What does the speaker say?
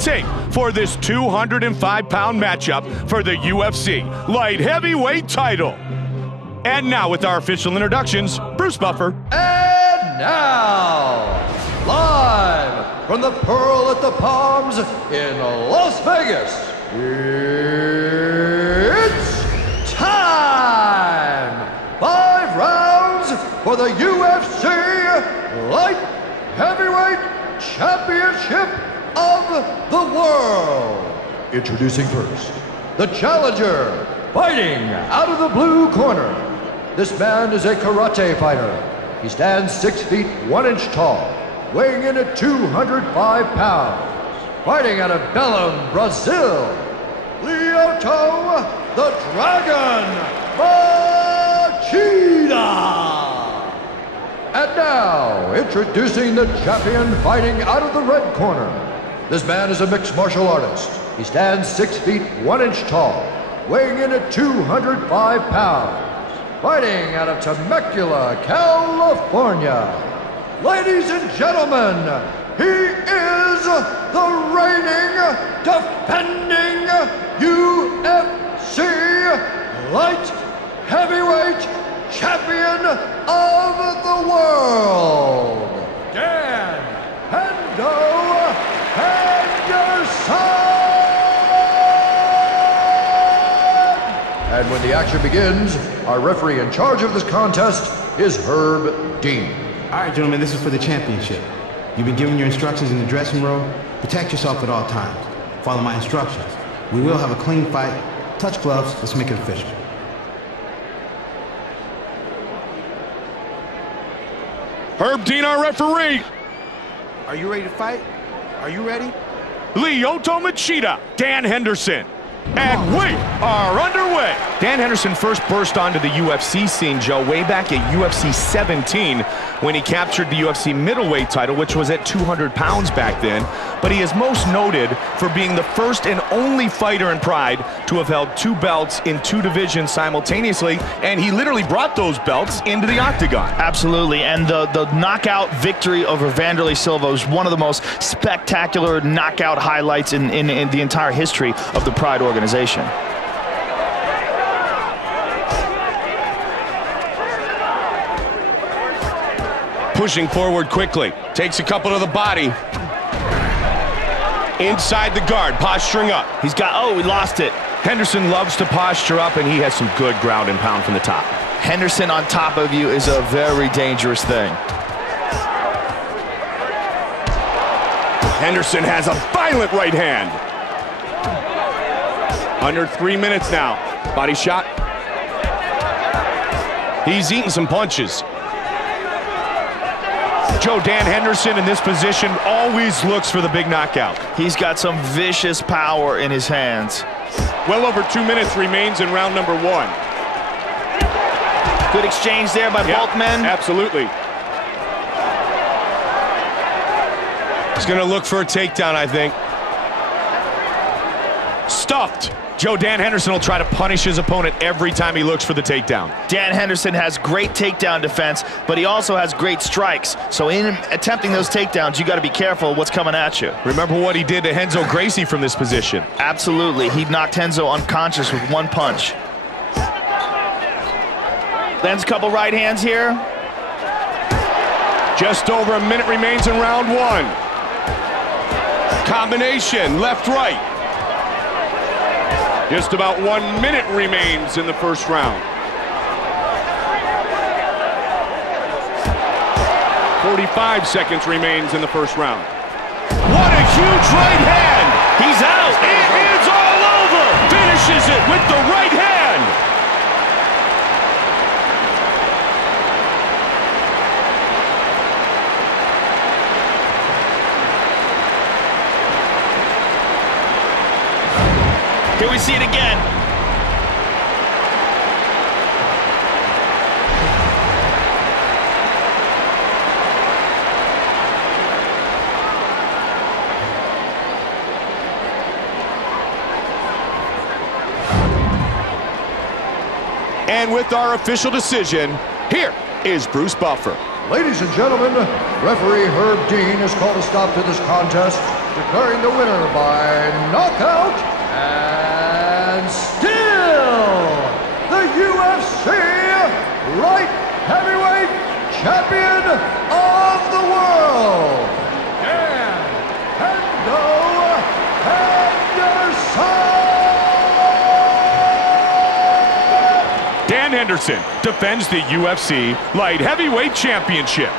take for this 205-pound matchup for the UFC light heavyweight title. And now with our official introductions, Bruce Buffer. And now, live from the Pearl at the Palms in Las Vegas, it's time! 5 rounds for the UFC Light Heavyweight Championship of the World. Introducing first, the challenger, fighting out of the blue corner. This man is a karate fighter. He stands 6 feet 1 inch tall, weighing in at 205 pounds. Fighting out of Belém, Brazil, Lyoto the Dragon Machida. And now, introducing the champion fighting out of the red corner. This man is a mixed martial artist. He stands 6 feet 1 inch tall, weighing in at 205 pounds. Fighting out of Temecula, California. Ladies and gentlemen, he is the reigning, defending UFC Light Heavyweight Champion of the World, Dan Henderson! And when the action begins, our referee in charge of this contest is Herb Dean. All right, gentlemen, this is for the championship. You've been given your instructions in the dressing room. Protect yourself at all times. Follow my instructions. We will have a clean fight. Touch gloves. Let's make it official. Herb Dean, our referee. Are you ready to fight? Are you ready? Lyoto Machida, Dan Henderson. And we are underway. Dan Henderson first burst onto the UFC scene, Joe, way back at UFC 17 when he captured the UFC middleweight title, which was at 200 pounds back then. But he is most noted for being the first and only fighter in Pride to have held 2 belts in 2 divisions simultaneously, and he literally brought those belts into the octagon. Absolutely, and the knockout victory over Vanderlei Silva was one of the most spectacular knockout highlights in the entire history of the Pride organization. Pushing forward quickly, takes a couple to the body. Inside the guard, posturing up. He's got, oh, he lost it. Henderson loves to posture up, and he has some good ground and pound from the top. Henderson on top of you is a very dangerous thing. Henderson has a violent right hand. Under 3 minutes now. Body shot. He's eating some punches. Joe, Dan Henderson in this position always looks for the big knockout. He's got some vicious power in his hands. Well over 2 minutes remains in round number 1. Good exchange there by both men. Absolutely. He's gonna look for a takedown, I think. Stuffed. Joe, Dan Henderson will try to punish his opponent every time he looks for the takedown. Dan Henderson has great takedown defense, but he also has great strikes. So in attempting those takedowns, you got to be careful what's coming at you. Remember what he did to Renzo Gracie from this position. Absolutely. He knocked Renzo unconscious with 1 punch. Lands a couple right hands here. Just over a minute remains in round 1. Combination, left-right. Just about 1 minute remains in the first round. 45 seconds remains in the first round. What a huge right hand! He's out! It is all over! Finishes it with the right hand! Here we see it again. And with our official decision, here is Bruce Buffer. Ladies and gentlemen, referee Herb Dean has called a stop to this contest, declaring the winner by knockout and still the UFC light heavyweight champion of the world, Dan Henderson defends the UFC Light Heavyweight Championship.